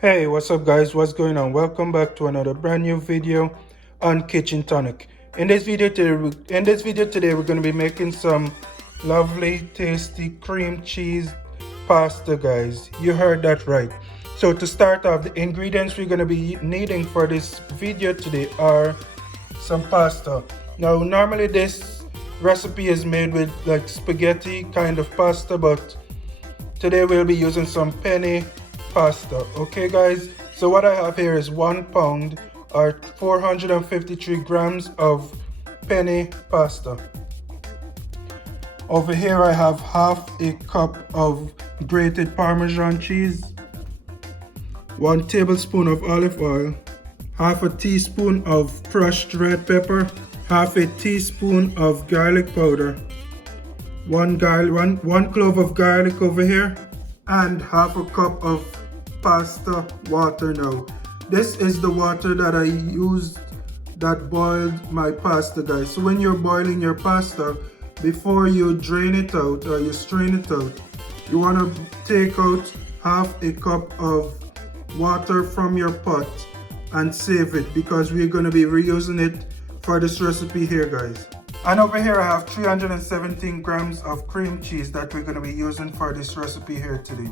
Hey, what's up guys? What's going on? Welcome back to another brand new video on Kitchen Tonic. In this video today we're going to be making some lovely tasty cream cheese pasta, guys. You heard that right. So to start off, the ingredients we're going to be needing for this video today are some pasta. Now normally this recipe is made with like spaghetti kind of pasta, but today we'll be using some penne pasta. Okay guys, so what I have here is 1 pound or 453 grams of penne pasta. Over here I have half a cup of grated parmesan cheese, 1 tablespoon of olive oil, half a teaspoon of crushed red pepper, half a teaspoon of garlic powder, one clove of garlic over here, and half a cup of pasta water. Now this is the water that I used that boiled my pasta, guys. So when you're boiling your pasta, before you drain it out or you strain it out, you want to take out half a cup of water from your pot and save it, because we're going to be reusing it for this recipe here, guys. And over here I have 317 grams of cream cheese that we're going to be using for this recipe here today.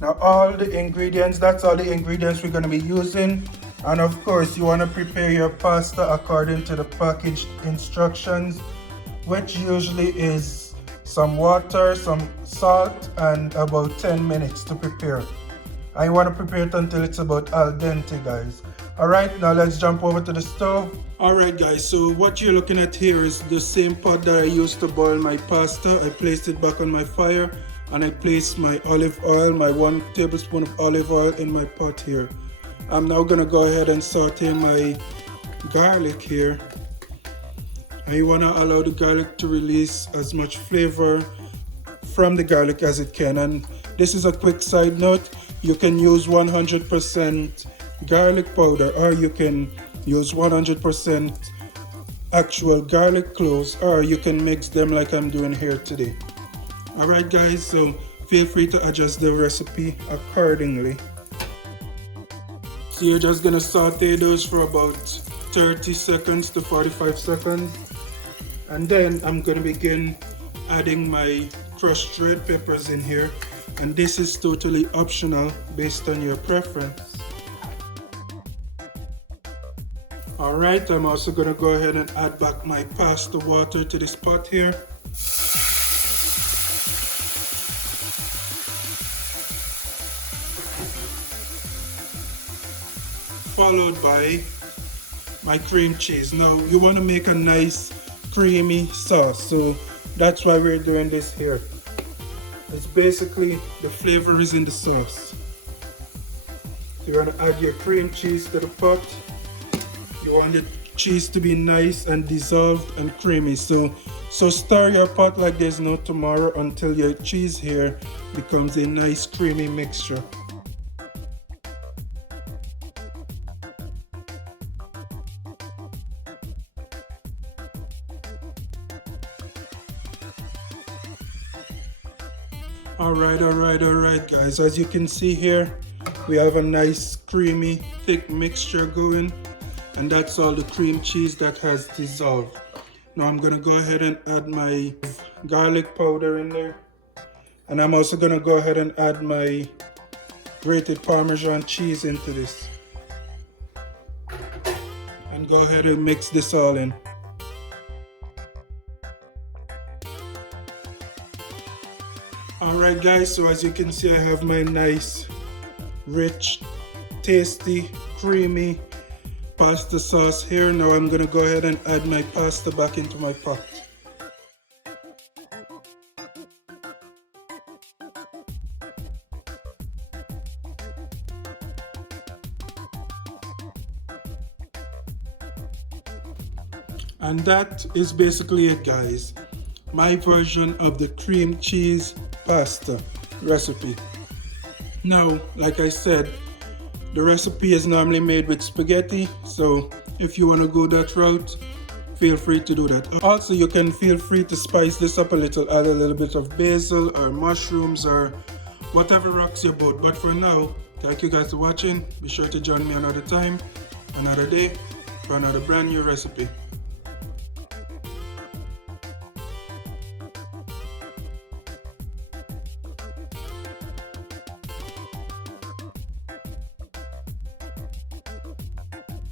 Now that's all the ingredients we're going to be using. And of course you want to prepare your pasta according to the packaged instructions, which usually is some water, some salt, and about 10 minutes to prepare. I want to prepare it until it's about al dente, guys. Alright, now let's jump over to the stove. Alright guys, so what you're looking at here is the same pot that I used to boil my pasta. I placed it back on my fire and I placed my olive oil, my 1 tablespoon of olive oil in my pot here. I'm now gonna go ahead and saute my garlic here. And you wanna allow the garlic to release as much flavor from the garlic as it can. And this is a quick side note, you can use 100% garlic powder, or you can use 100% actual garlic cloves, or you can mix them like I'm doing here today. Alright guys, so feel free to adjust the recipe accordingly. So you're just gonna saute those for about 30 seconds to 45 seconds, and then I'm gonna begin adding my crushed red peppers in here, and this is totally optional based on your preference. Alright, I'm also going to go ahead and add back my pasta water to this pot here. Followed by my cream cheese. Now you want to make a nice creamy sauce, so that's why we're doing this here. It's basically the flavor is in the sauce. So you want to add your cream cheese to the pot. You want the cheese to be nice and dissolved and creamy. So stir your pot like there's no tomorrow until your cheese here becomes a nice creamy mixture. Alright guys, as you can see here, we have a nice creamy thick mixture going. And that's all the cream cheese that has dissolved. Now I'm gonna go ahead and add my garlic powder in there. And I'm also gonna go ahead and add my grated parmesan cheese into this. And go ahead and mix this all in. Alright guys, so as you can see I have my nice, rich, tasty, creamy pasta sauce here. Now I'm gonna go ahead and add my pasta back into my pot. And that is basically it, guys. My version of the cream cheese pasta recipe. Now, like I said, the recipe is normally made with spaghetti, so if you want to go that route, feel free to do that. Also, you can feel free to spice this up a little, add a little bit of basil or mushrooms or whatever rocks your boat. But for now, Thank you guys for watching. Be sure to join me another time, another day, for another brand new recipe.